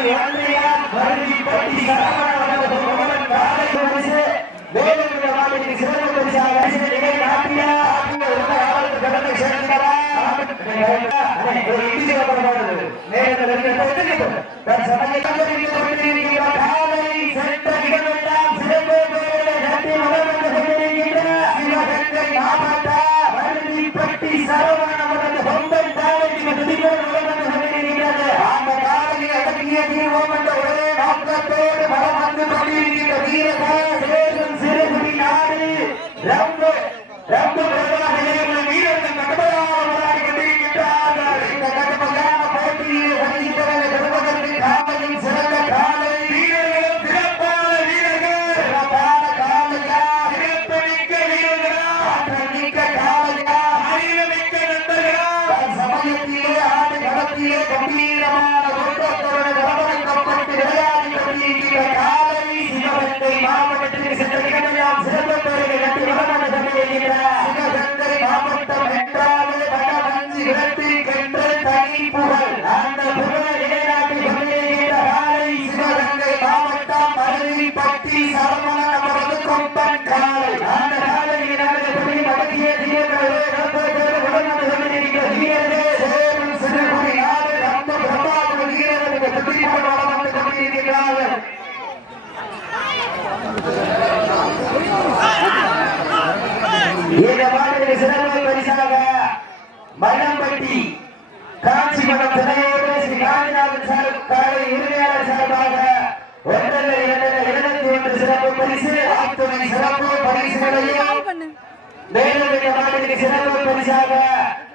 ஒன்றியம் மருதிப்பட்டி சரவணன் அவர்கள் காலை பரிசு மேலும் இந்த சிறப்பு பரிசாக நிகழ் நாட்டிய கடமை சேர்ந்தவா ஒரு இந்திய பரவானது நேரத்தில் தன் சமய கொண்டிருக்கிற காலை சென்ற நிகழ்வு দাবি வடமஞ்சி விரட்டில் தனி புகழ். அந்த கொண்டிருக்கிற காலை சிவகங்கை மாவட்டம் அவரது கொம்பன் காலை. அந்த காலை தீயர்களே சேரும் சிறுகுடி வீரர்களுக்கு வளர்ந்து கொண்டிருக்கிறார்கள். இந்த மாதிரி சிறப்பு பரிசாக காஞ்சிபுரம் துணையோடு ஸ்ரீ காஞ்சிநாதன் சார் காலை உரிமையாளர் சார்பாக ஒன்றரை இரண்டரை இருபத்தி ஒன்று சிறப்பு பரிசு ஆத்துணை சிறப்பு பரிசுகளையும் மேலும் இந்த சிறப்பு பரிசாக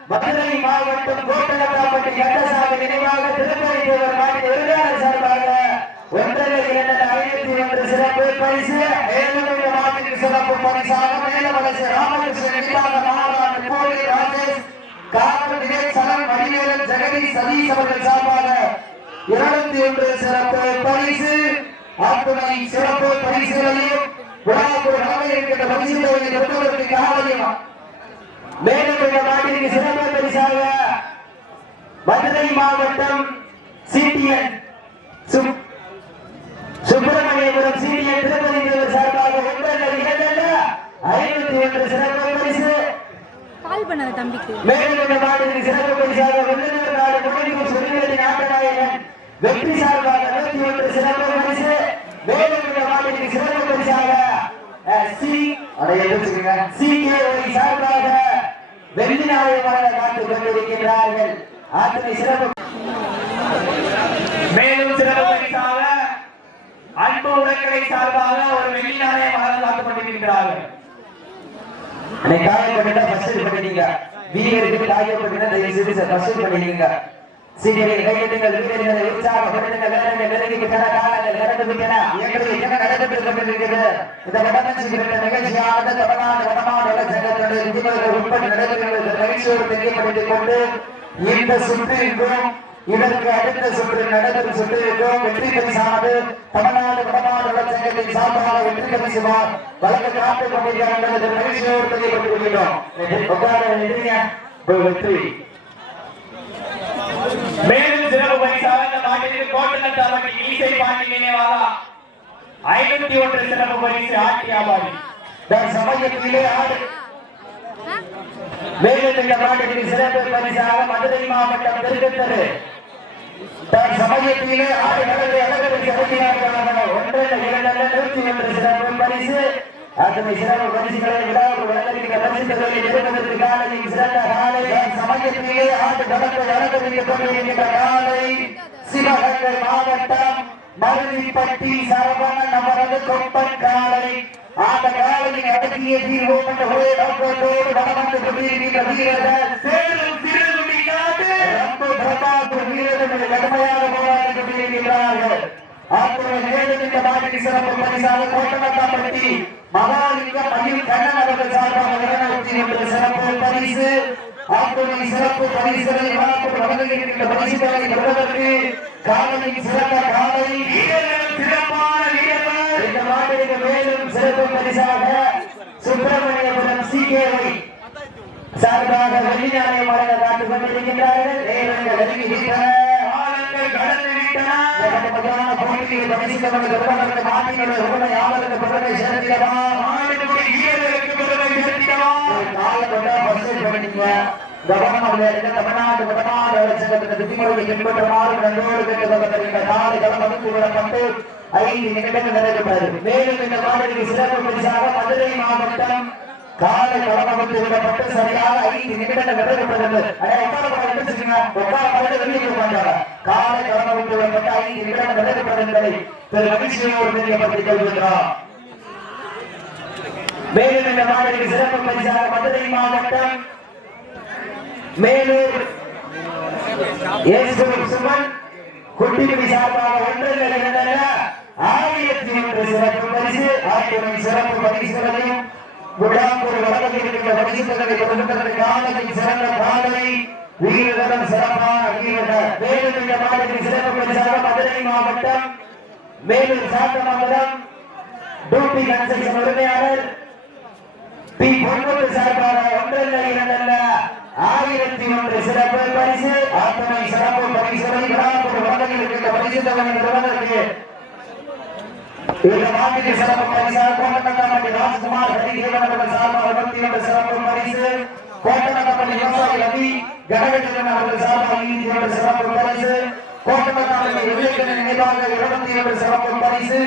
மதுரை மாவட்டம் கோட்டலக்காப்பட்டி கட்டசாமி நினைவாக திருப்பதி தேவர் விருதாளர் சார்பாக ஒன்றரை ஐநூத்தி ஒன்று சிறப்பு பரிசு மேலும் இந்த சிறப்பு பரிசாக ராமகிருஷ்ணன் ராஜேஷ் காவல் வடிவேலன் ஜெகதீஷ் சதீஷ் அவர்கள் சார்பாக ஒன்று சிறப்பு பரிசு. ஆத்துணை சிறப்பு பரிசுகளையும் விழாக்குள் நடந்து இருக்கின்ற பரிசுகளை பெறுவதற்கு காலையும் மேலும் இந்த நாட்டிற்கு சிறப்பு பரிசாக மதுரை மாவட்டம் சிடிஎன் சுப்- சுப்பிரமணியபுரம் சிடிஎன் திருப்பதி சார்பாக ஒன்றல்ல இரண்டல்ல ஐநூத்தி ஒன்று சிறப்பு பரிசு. கால் பண்ணாத தம்பிக்கு. மேலும் இந்த நாட்டிற்கு சிறப்பு பரிசாக விருதுநகர் நாடு முன்னணி சுடுநீர் நாட்டநாயகன் வெற்றி சார்பாக நூத்தி ஒன்று சிறப்பு பரிசு. மேலும் இந்த நாட்டிற்கு சிறப்பு பரிசாக சி அதை எழுதிச்சுக்கங்க சி கே ஒய் சார்பாக வெள்ளி நாயகமாக காத்துக் கொண்டிருக்கின்றார்கள். ஆத்தனை சிறப்பு மேலும் சிறப்பு பரிசாக அன்பு உடற்கடை சார்பாக ஒரு வெள்ளி நாயகமாக காத்துக் கொண்டிருக்கின்றார்கள். அன்னைக்கு காயப்பட்டுட்டா ஃபர்ஸ்ட் பண்ணிட்டீங்க வீரர்கள் காயப்பட்டுட்டா தயவு செய்து ஃபர்ஸ்ட் பண்ணிட்டீங்க சீக்கிரம் கையெழுத்துங்கள் வீரர்களை உற்சாகப்படுத்துங்கள் வீரர்கள் விலகிக்கு தர என்ன கொண்டிருக்கிறது இந்த நிகழ்ச்சியானது சங்கத்தினுடைய விதிமுறைகள் நடைபெறுகிறது. நிகழ்ச்சியோடு தெரியப்படுத்திக் கொண்டு இந்த சுற்றிற்கும் இதற்கு அடுத்த சுற்று நடைபெறும் சுற்றிற்கும் வெற்றி பரிசானது தமிழ்நாடு சங்கத்தின் சார்பாக வெற்றி காத்துக் நிகழ்ச்சியோடு தெரியப்பட்டுக் கொள்கிறோம் வெற்றி. மேலும் சிறப்பு பரிசாக இந்த நாட்டிற்கு கோட்டங்கள் தரப்பட்ட இசை பாண்டி நினைவாக ஐநூத்தி ஒன்று சிறப்பு பரிசு ஆட்டி வியாபாரி சமயத்திலே ஆடு. மேலும் இந்த நாட்டிற்கு சிறப்பு பரிசாக மதுரை மாவட்டம் திருக்கத்தரு. தன் சமயத்திலே ஆடு கடலை ஒன்றரை நூற்றி ஒன்று சிறப்பு பரிசு. அத்தனை சிறப்பு பரிசுகளை விழாவுக்கு வழங்கியிருக்க கொண்டிருக்கின்ற காலை சிவகங்கை மாவட்டம் மருதிப்பட்டி காலை அந்த அடக்கிய தீர்வோம் என்ற ஒரே நோக்கத்தோடு கொண்டிருக்கின்ற வீரர்கள். ரொம்ப வீரர்கள் கடுமையாக போராடி கொண்டிருக்கிறார்கள் ஆத்தூர் மேலும் சிறப்பு பரிசாக கோட்டமத்தாம்பட்டி மகாலிங்கம் மயில் கண்ணன் அவர்கள் சார்பாக சிறப்பு பரிசு. ஆத்தூரின் சிறப்பு பரிசுகளை வழங்கும் வழங்குகின்ற பரிசுகளை பெறுவதற்கு சிறந்த காலை. சிறப்பான இந்த மேலும் சிறப்பு பரிசாக சுப்பிரமணியபுரம் சார்பாக வழங்க கொண்டிருக்கின்றார்கள். நேரங்கள் தமிழ்நாடு தமிழ்நாடு அரசாங்கத்தின் விதிமுறைகளை பின்பற்றுமாறு நன்றோடு கேட்டுக்கொண்டிருக்கிற காலை கலந்து ஐந்து நிமிடங்கள் நிறைவேற்றது மேலும் இந்த மாநிலத்தில் சிறப்பு பரிசாக மதுரை மாவட்டம் காலை களமகத்து விடப்பட்டு சரியாக ஐந்து நிமிடங்கள் நிறைவேற்றது காலை களமகத்து விடப்பட்டு ஐந்து நிமிடங்கள் நிறைவேற்றது என்பதை திரு மகிழ்ச்சியோடு மேலும் இந்த மாதிரி சிறப்பு பரிசாக மதுரை மாவட்டம் மேலூர் சுமன் குட்டிக்குடி சார்பாக ஒன்றில் ஆயிரத்தி ஒன்று சிறப்பு பரிசு ஆயிரம் சிறப்பு பரிசுகளையும் விழாப்பூர் வழக்கத்தில் இருக்கின்ற பரிசுகளை கொடுக்கின்ற காலையில் சிறந்த காலை சிறப்பான மேலும் இந்த சிறப்பு பரிசாக மதுரை மாவட்டம் டூட்டி கன்ஸ்ட்ரக்ஷன் உரிமையாளர். பி பொன்முத்து சார்பாக ஒன்றல்ல இரண்டல்ல ஆயிரத்தி ஒன்று சிறப்பு பரிசு. சிறப்பு இருக்கின்ற பரிசு இந்த மாநில சிறப்பு பரிசாக கோட்டநகரப்பள்ளி ராஜ்குமார் ஹரிதேவன் சார்பாக இருபத்தி ஒன்று சிறப்பு பரிசு கோட்டநகரப்பள்ளி விவசாயி ரவி கணேசன் அவர்கள் சார்பாக இருபத்தி ஒன்று சிறப்பு பரிசு கோட்டநகரப்பள்ளி விவேகன் நினைவாக இருபத்தி ஒன்று சிறப்பு பரிசு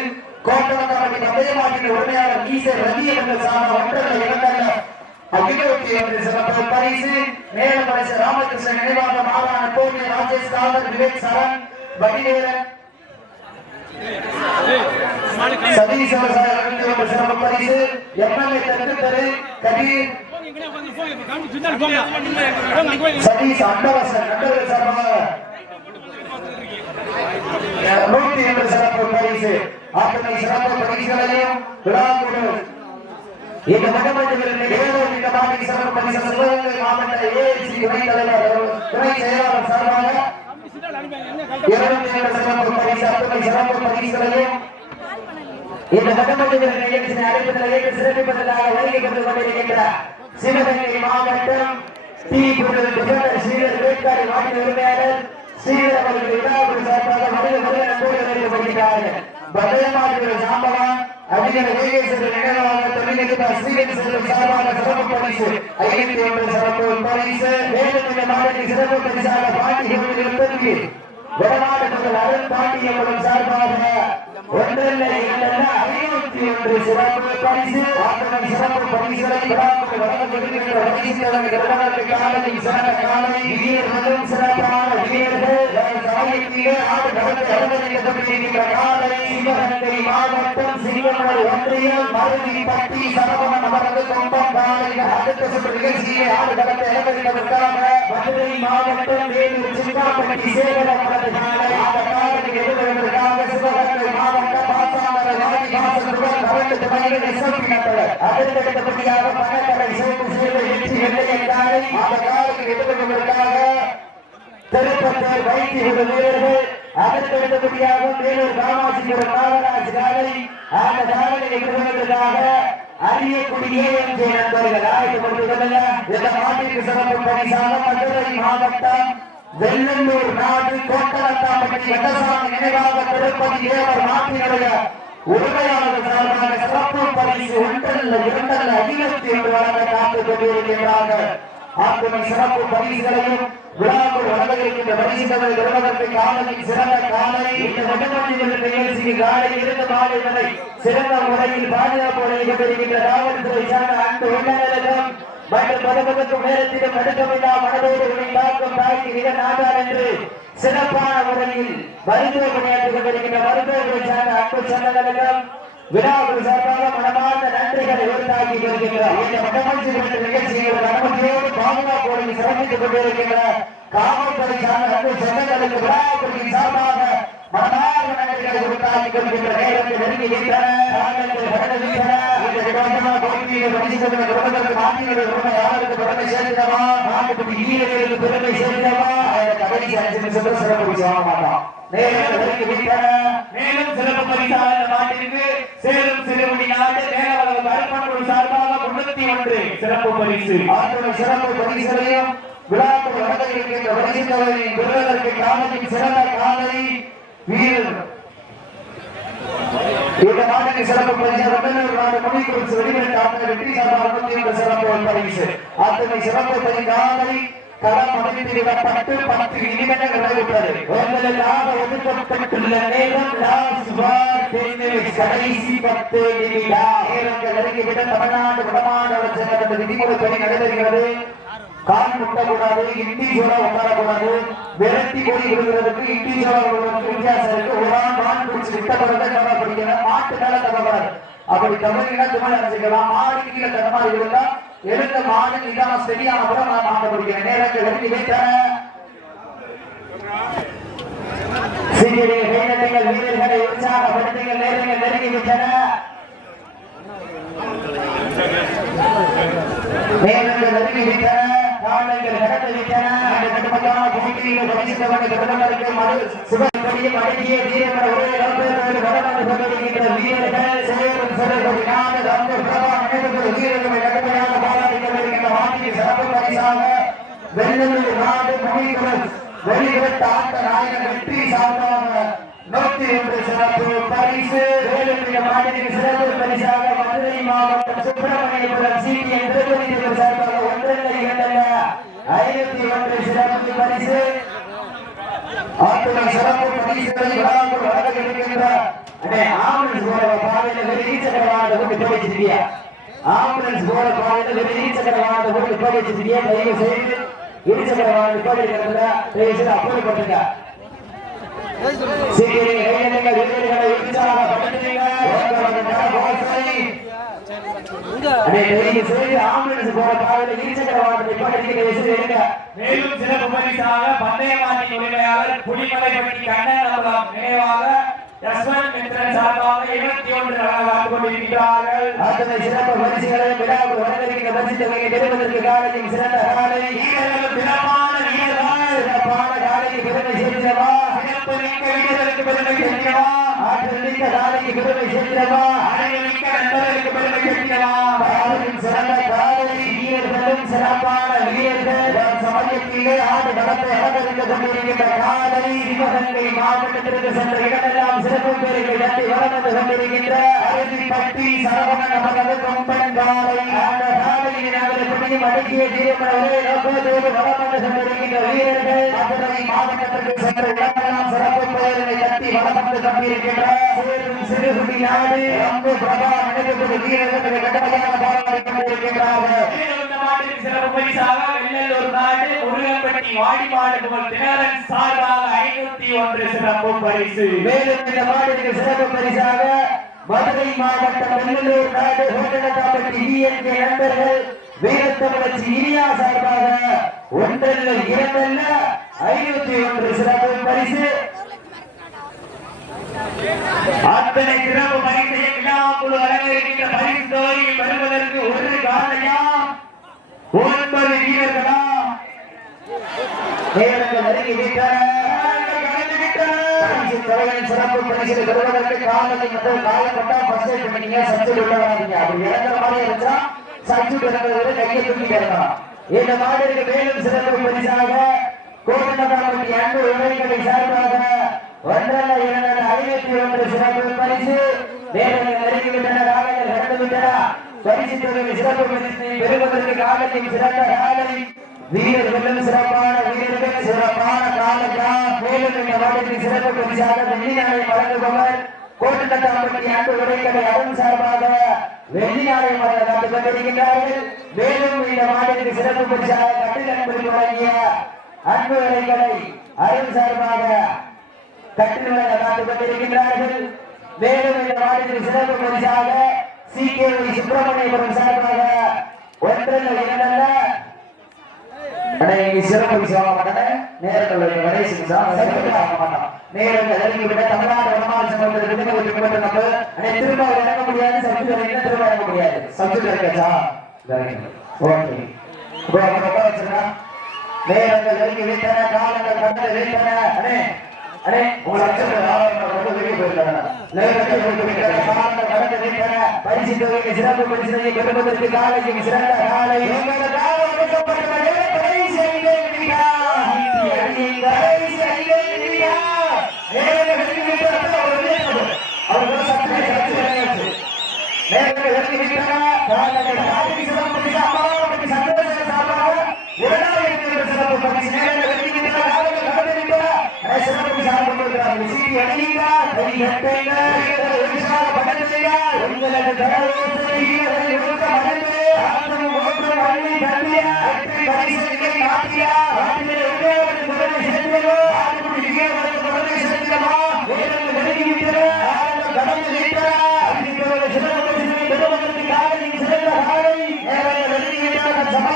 உரிமையாளர் ரவி அவர்கள் சார்பாக ஒன்றரை அகிலோத்தி என்று சிறப்பு பரிசு மேல பரிசு ராமகிருஷ்ணன் நினைவாக ராஜேஷ் விவேக் சரண் வடிவேலன் சதீஷ் விவசாயம் ஒரு சிறப்பு பரிசு எம்எல்ஏ தெற்கு தெரு கபீர் சதீஷ் அண்டவசன் நண்டவர் சார்பாக நூற்றி எட்டு சிறப்பு பரிசு அத்தனை சிறப்பு பரிசுகளையும் விழாக்குழு இந்த மண்டபத்தில் நிகழ்வு இந்த மாதிரி சிறப்பு பரிசு சிவகங்கை மாவட்ட ஏஐசி துணைத் தலைவர் துணை செயலாளர் சார்பாக இருபத்தி ஏழு சிறப்பு பரிசு அத்தனை சிறப்பு பரிசுகளையும் இந்த சட்டமன்ற நிகழ்ச்சியை அழைப்பதில் ஏற்று சிறப்பிப்பதற்காக வருகை கொண்டு கொண்டிருக்கின்ற சிவகங்கை மாவட்டம் டி. ஸ்ரீதர் மாநில உரிமையாளர் ஸ்ரீதர் அவர்கள் விழாவுக்கு சார்பாக மனித பதயமாகிற சாம்பவம் ஸ்ரீதர் சார்பாக சிறப்பு பரிசு ஐநூத்தி சிறப்பு பரிசு. மேலும் இந்த சிறப்பு பரிசாக இருப்பது வடநாடு முதல் பாண்டியபுரம் சார்பாக ஒன்றல்ல இரண்டல்ல ஐநூத்தி ஒன்று சிறப்பு பரிசு அத்தனை சிறப்பு பரிசுகளை விழாவுக்கு வழங்கப்படுகின்ற வரிசைத்தலைவர் நிறுவனத்து காலையில் சிறந்த காலை வீரர்களும் சிறப்பான வீரர்கள் சாயத்திலே ஆடு கடந்து அனுமதிக்கப்பட்டிருக்கின்ற காலை சிவகங்கை மாவட்டம் சிங்கமூர் ஒன்றியம் மருதி பட்டி சரவணன் அவரது கொம்பம் காலை அடுத்த சுற்று நிகழ்ச்சியை ஆடு கடந்து அனுமதிப்பதற்காக மதுரை மாவட்டம் வேலூர் சிங்காப்பட்டி சேகரம் அவரது காலை அந்த காலை அந்த வைத்திய வீரர்கள் அடுத்தடுத்தபடியாக மேலூர் காமாட்சிபுரம் நாகராஜ் காலை அந்த காலையை எதிர்வதற்காக அறியக்கூடிய மாவட்டம் வெள்ளலூர் நாடு கோட்டலத்தாம்பட்டி வெங்கசாமி நினைவாக திருப்பதி தேவர் நாட்டினுடைய சார்பாக சிறப்பு பரிசு ஒன்றல்ல இரண்டல்ல வழங்க காத்துக் கொண்டிருக்கின்றார்கள். அத்துணை சிறப்பு பரிசுகளையும் விழாக்குள் வழங்க பரிசுகளை பெறுவதற்கு காலையில் சிறந்த காலை இந்த வட்டமொழிகள் நிகழ்ச்சிக்கு இருந்து மாலை வரை சிறந்த முறையில் பாதுகாப்பு காவல்துறை சார்ந்த அன்பு மற்றும் நேரத்திலும் மனதோடு என்று சிறப்பான முறையில் மருத்துவ கொண்டிருக்கின்ற சார்ந்த அன்பு விழாவுக்கு சார்பாக மனமார்ந்த நன்றிகளை உருவாக்கி கொண்டிருக்கிறார் இந்த மட்டமஞ்சி குறித்த நிகழ்ச்சியில் அனுமதியோடு பாதுகாப்போடு சிறப்பித்துக் கொண்டிருக்கின்ற காவல்துறை சார்ந்த சொந்தங்களுக்கு விழாவுக்கு சார்பாக மனமார்ந்த நன்றிகளை உருவாக்கி கொள்கின்ற நேரத்தில் நெருங்குகின்றன காலங்கள் பெருமை நாட்டுக்கு பெருமை கடைசி அஞ்சு நிமிஷத்துல சிறப்பு செய்ய மாட்டான் நேரங்கள் மேலும் சிறப்பு சேலம் சிறுவடி நாடு சார்பாக முன்னூத்தி ஒன்று சிறப்பு பரிசு. சிறப்பு பரிசுகளையும் விழாக்கள் இருக்கின்ற பெறுவதற்கு சிறந்த காலை இந்த சிறப்பு பரிசு வெற்றி சார்பாக சிறப்பு பரிசு அத்தனை சிறப்பு பரிசாலை களம் அமைத்திடப்பட்டு பத்து நிமிடங்கள் நடைபெற்றது உங்களுக்காக ஒதுக்கப்பட்டுள்ள நேரம் லாஸ்ட் வார் கடைசி பத்து நேரங்கள் நெருங்கிவிட தமிழ்நாடு வடமாநில சங்கத்தின் விதிமுறைப்படி நடைபெறுகிறது கால் முட்டக்கூடாது இண்டி உட்காரக்கூடாது விரட்டி போய் விழுகிறதுக்கு இண்டி சோழா வித்தியாசம் இருக்கு ஒரு ஆள் மான் பிடிச்சி விட்ட பிறகு தவற மாட்டு மேல தவறாது அப்படி தவறினா துணை நினைச்சுக்கலாம் மாடு கீழே தரமா இருந்தா எடுத்த மாடு நிதான சரியான கூட நான் மாட்ட பிடிக்கிறேன் நேரத்தை வெட்டி வைத்தேன் சிறிய வீரர்கள் வீரர்களை உற்சாகப்படுத்துங்கள். நேரங்கள் நெருங்கி விட்டன. நேரங்கள் நெருங்கி விட்டன. காலங்கள் கடந்து விட்டன அந்த கடுமையான போட்டியில் வகித்தவனை கடலமருக்கு மறு சுபப்படியும் அடங்கிய வீரர்கள் ஒரே இடத்தில் வடமது கொண்டிருக்கின்ற வீரர்கள் சேரும் சிறப்பு நாடு அந்த பிரபா நினைவுகள் வீரர்களை கடுமையாக பாராட்டிக் கொண்டிருக்கின்ற வாக்கிய சிறப்பு பரிசாக வெள்ளூர் நாடு மொழிகள் வெளியிட்ட ஆட்ட நாயகன் வெற்றி சார்பாக நூத்தி ஒன்று சிறப்பு பரிசு வேலுடைய மாநில சிறப்பு பரிசாக மதுரை மாவட்டம் சுப்பிரமணியபுரம் சிபிஎன் திருப்பதி சார்பாக ஒன்றல்ல இரண்டல்ல ஐநூத்தி ஒன்று சிறப்பு பரிசு. ஆட்டுடன் சிறப்பு பரிசுகளை விழாவுக்கு அடே ஆம்புலன்ஸ் போற பாதையில கொண்டு போய் வச்சிருக்கியா? ஆம்புலன்ஸ் போற பாதையில கொண்டு போய் வச்சிருக்கியா? தயவு செய்து போய் தயவு செய்து பண்ணுங்க மேலும் சிறப்பு பரிசாக உரிமையாளர் கண்ணன் அவர்கள் நினைவாக யஸ்வந்த் மித்ரன் சார்பாக இருபத்தி ஒன்று கொண்டிருக்கிறார்கள் அத்தனை சிறப்பு பரிசுகளை விழாவுக்கு பெறுவதற்கு காலையில் சிறந்த காலை வீரர்கள் திறமான வீரர்கள் சிறப்பான காலைக்கு பெருமை சிறப்பு ஆற்றல் மிக்க பெருமை சேர்க்கிறவா அறிவு நண்பர்களுக்கு பெருமை சேர்க்கிறவா காலையில் சிறந்த காலை வீரர்களும் சிறப்பான வீரர்கள் சமயத்திலே ஆண்டு நடத்தை அலங்கரித்து கொண்டிருக்கின்ற காலை சிவகங்கை மாவட்டத்திற்கு சென்ற இடமெல்லாம் சிறப்பு பேருக்கு தட்டி வளர்ந்து கொண்டிருக்கின்ற அருதிப்பட்டி சரவணன் அவரது கொம்பன் காலை. அந்த காலையில் நாங்கள் பிடியும் அடக்கிய தீரமன நோக்கத்தோடு வளர்ந்து கொண்டிருக்கின்ற வீரர்கள் மதுரை மாவட்டத்திற்கு சென்ற இடமெல்லாம் சிறப்பு பெயர்களை வளர்ந்து கொண்டிருக்கின்ற சேரும் சிறுகுடி நாடு. அம்பு பிரபா நினைவுக்குழு வீரர்களை கடுமையாக பாராட்டி கொண்டிருக்கின்றார்கள் மேலும் இந்த மாட்டிற்கு சிறப்பு பரிசாக வெள்ளலூர் நாடு முருகன்பட்டி வாடிமாடு புகழ் தினகரன் சார்பாக ஐநூத்தி ஒன்று சிறப்பு பரிசு. மேலும் இந்த மாநிலத்திற்கு சிறப்பு பரிசாக மதுரை மாவட்டம் வெள்ளலூர் நாடு ஹோட்டலத்தாம்பட்டி இஎன்கே நண்பர்கள் வீரத்தமிழச்சி இனியா சார்பாக ஒன்றல்ல இரண்டல்ல ஐநூத்தி ஒன்று சிறப்பு பரிசு. அத்தனை சிறப்பு பரிசையும் எல்லா குழு பரிசு தொகையை பெறுவதற்கு ஒரு காலையா? ஒன்பது வீரர்களா? நேரங்கள் நெருங்கி விட்டன. சிறப்பு பரிசு பெறுவதற்கு காலப்பட்டா பண்ணீங்க அப்படி இறங்குற மாதிரி இருந்தா இறங்குறது கையை தூக்கி இறங்கலாம் இந்த மாதிரிக்கு மேலும் சிறப்பு பரிசாக கோவிந்தபுரத்தி அன்பு உதவிகளை சார்பாக ஒன்றல்ல இரண்டல்ல ஐநூத்தி ஒன்று சிறப்பு பரிசு. நேரங்கள் நெருங்கி காலையில் கடந்து பரிசு தொகை சிறப்பு பரிசு பெறுவதற்கு காலத்தில் சிறந்த காலை வீரர்களும் சிறப்பான வீரர்கள் சிறப்பான காலக்கா மேலும் இந்த சிறப்பு பரிசாக வழங்குபவர் அன்பு உடைகளை அருண் சார்பாக வழங்க மேலும் இந்த சிறப்பு பரிசாக வழங்கிய அன்பு அருண் சார்பாக கட்டில் காத்துக் கொண்டிருக்கின்றார்கள் மேலும் இந்த சிறப்பு பரிசாக சி கே சுப்பிரமணியபுரம் சார்பாக ஒன்றல்ல இரண்டல்ல சிறப்பு மாட்டேன். நேரங்கள் நேரங்கள் நெருங்கி தமிழ்நாடு வடமாநில சங்கத்தில் ஒரு நம்ம, திரும்ப இறங்க முடியாது, சப்ஜெக்ட் திரும்ப இறங்க முடியாது. சப்ஜெக்ட் இருக்காச்சா? ஓகே. நேரங்கள் விட்டன, காலங்கள் விட்டன. அடே உங்களை உதவி பரிசு தொகைக்கு சிறப்பு பரிசு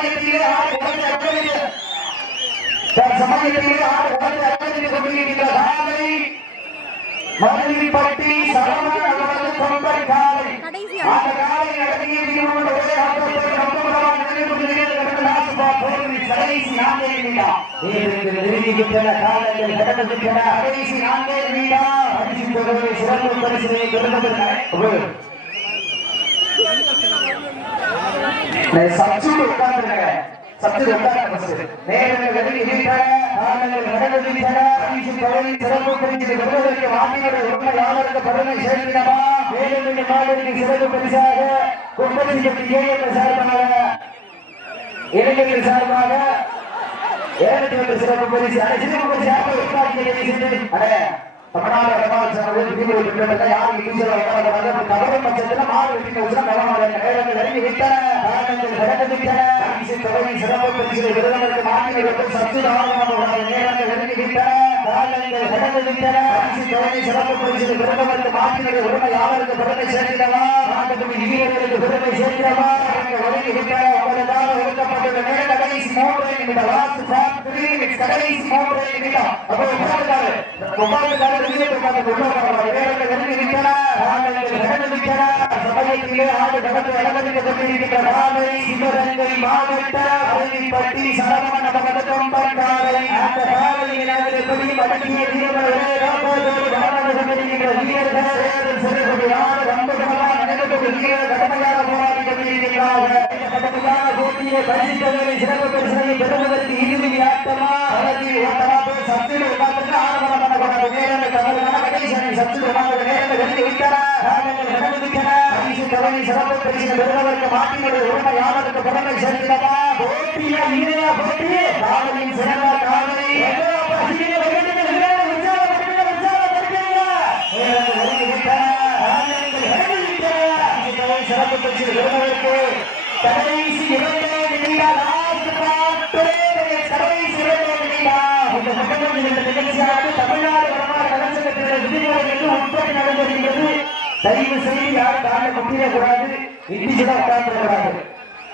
சமயத்தில் ஆறு உடனே அக்கறையில் தன் சமயத்திலே உடனே அக்கறையில் கொண்டிருக்கின்ற காலை மதுரைப்பட்டி சரவணன் அவரது தொண்டை காலை அந்த காலை அடங்கிய வீரனோடு ஒரே ஆட்டத்தில் கம்பபுரமாக நினைவு கொண்டிருக்கிறது கடந்த லாஸ்பா போரில் கடைசி நான்கே நிமிடம். வீரர்கள் நெருங்கிவிட்டன, காலங்கள் கடந்துவிட்டன. கடைசி நான்கே நிமிடம். பரிசு தொகையை சிறப்பு பரிசினை பெறுவதற்காக சச்சுட்டு உட்கார்ந்துருங்க சச்சுட்டு உட்கார்ந்து நேரங்கள் பரிசு சிறப்பு பரிசு பெறுவதற்கு பெருமை சேர்க்கிறமா சிறப்பு பரிசாக சார்பாக இளைஞர்கள் சார்பாக ஏழு சிறப்பு பரிசு சிறப்பு பரிசு தமிழ்நாடு வடமாநில விதிமுறை பெற்றவர்கள் யாரும் இங்கிலீஷில் உட்கார்ந்து மாறு நேரங்கள் நெருங்கி விட்டன. காரணங்கள் விட்டன. தொகையின் சிறப்பு பரிசு விருதுகளுக்கு சத்து நேரங்கள் நெருங்கி விட்டன. காரணங்கள் விட்டன. தொகையின் சிறப்பு பரிசு விருதுகளுக்கு மாநில பெருமை சேர்க்கிறவா? நாட்டுக்கு பெருமை சேர்க்கிறவா? விட்டன. ஒதுக்கப்பட்டுள்ள நேர கடைசி நிமிடம் கடைசி நிமிடம் அப்போ ரொம்ப வெளியே உட்கார்ந்து உள்ள உட்கார்ந்து நேரங்கள் நெருங்கி விட்டன போட்டியே காவலின் சிறந்த சமயத்திலே தயவு செய்து யாரும் காலை கொட்டிடக்கூடாது இண்டிஜுவலா உட்கார்ந்துடக்கூடாது.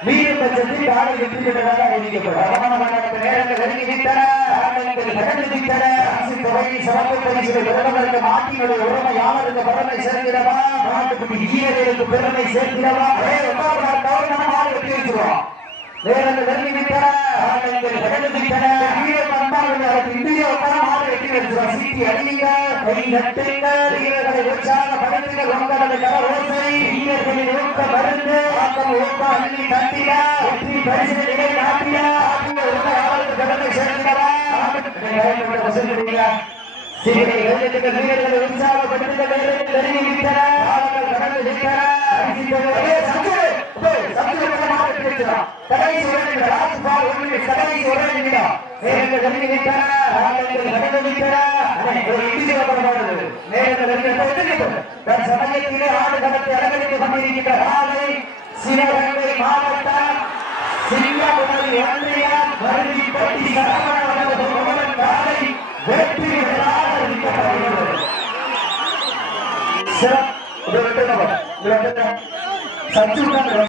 மீண்டும் பட்சத்தில் காலை வெற்றி பெற்றதாக அறிவிக்கப்படும் அவமானமான நேரங்கள் நெருங்கி விட்டன காரணங்கள் கடந்து அரசு தொகையை சிறப்பு பரிசு பெறுவதற்கு மாட்டினுடைய உரிமை பெருமை சேர்க்கிறவா நாட்டுக்கு பெருமை சேர்க்கிறவா விட்டன கடந்து விட்டன மாறு சீட்டி கை உங்களது ஊக்க மருந்து ஆக்கம் ஊக்க அள்ளி தட்டில வெற்றி பரிசு நிலை நாட்டில கடமை சேர்க்கிறவா சிறிய சமயத்திலே ஆடு கடத்தி அலங்கரித்துக் கொண்டிருக்கின்ற ராதை சிவகங்கை மாவட்டம் காலை வெற்றி விழாக அறிவிக்கப்படுகிறது சிறப்பு சச்சு